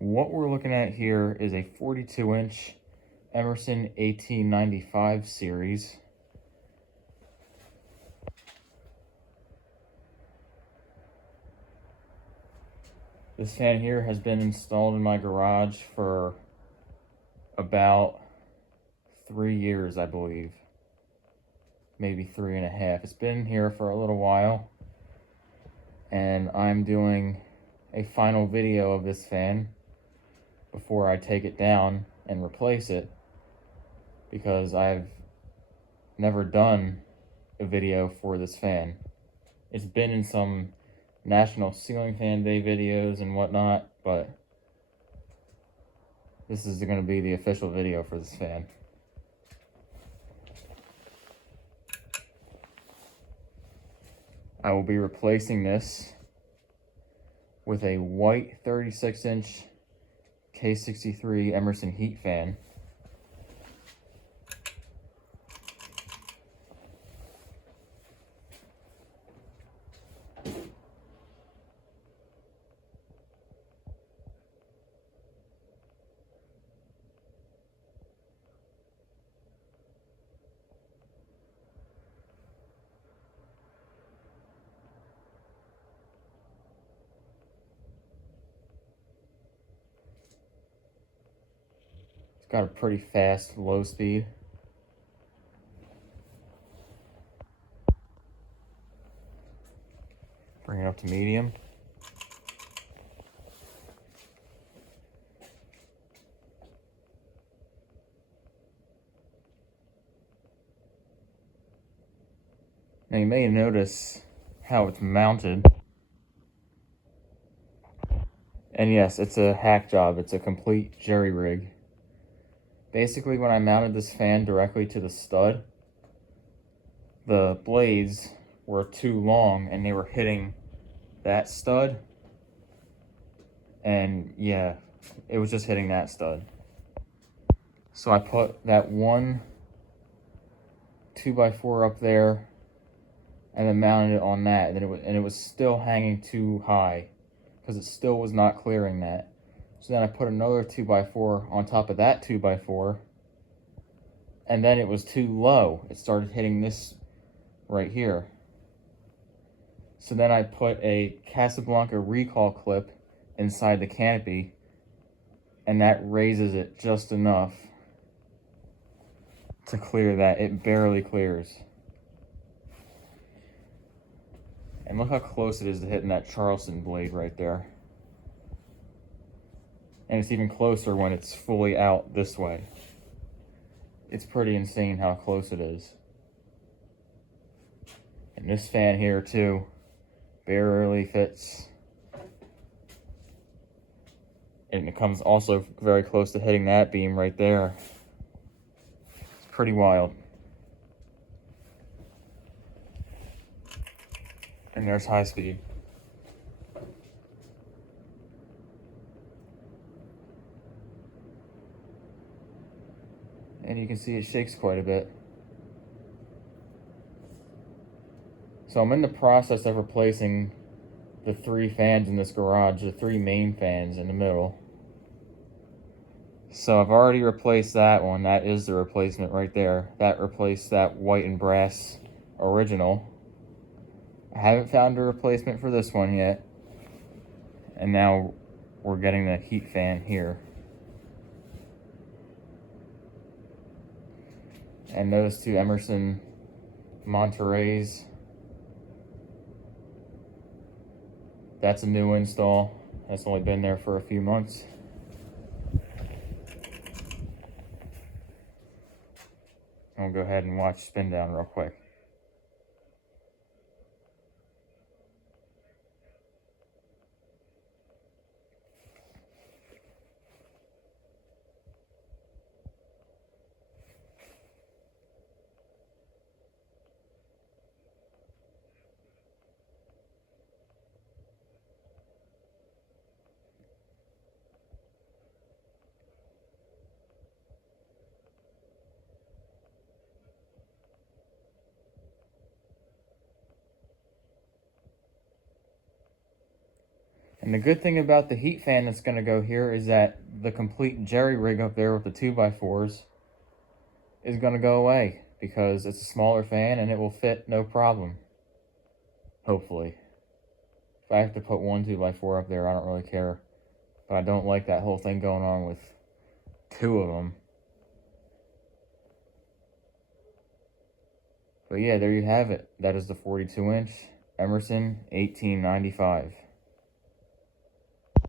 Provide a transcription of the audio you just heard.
What we're looking at here is a 42-inch Emerson 1895 series. This fan here has been installed in my garage for about 3 years, I believe. Maybe 3.5. It's been here for a little while, and I'm doing a final video of this fan before I take it down and replace it, because I've never done a video for this fan. It's been in some National Ceiling Fan Day videos and whatnot, but this is going to be the official video for this fan. I will be replacing this with a white 36-inch K63 Emerson heat fan. It's got a pretty fast low speed. Bring it up to medium. Now you may notice how it's mounted. And yes, it's a hack job. It's a complete jerry rig. Basically, when I mounted this fan directly to the stud, the blades were too long and they were hitting that stud. And yeah, it was just hitting that stud. So I put that one 2x4 up there and then mounted it on that, and it was still hanging too high because it still was not clearing that. So then I put another 2x4 on top of that 2x4, and then it was too low. It started hitting this right here. So then I put a Casablanca recall clip inside the canopy, and that raises it just enough to clear that. It barely clears. And look how close it is to hitting that Charleston blade right there. And it's even closer when it's fully out this way. It's pretty insane how close it is. And this fan here too, barely fits. And it comes also very close to hitting that beam right there. It's pretty wild. And there's high speed. And you can see it shakes quite a bit. So I'm in the process of replacing the 3 fans in this garage, the 3 main fans in the middle. So I've already replaced that one. That is the replacement right there. That replaced that white and brass original. I haven't found a replacement for this one yet. And now we're getting the heat fan here. And those 2 Emerson Monterey's. That's a new install. That's only been there for a few months. I'll go ahead and watch spin down real quick. And the good thing about the heat fan that's going to go here is that the complete jerry rig up there with the 2x4s is going to go away because it's a smaller fan and it will fit no problem. Hopefully. If I have to put one 2x4 up there, I don't really care. But I don't like that whole thing going on with two of them. But yeah, there you have it. That is the 42-inch Emerson 1895.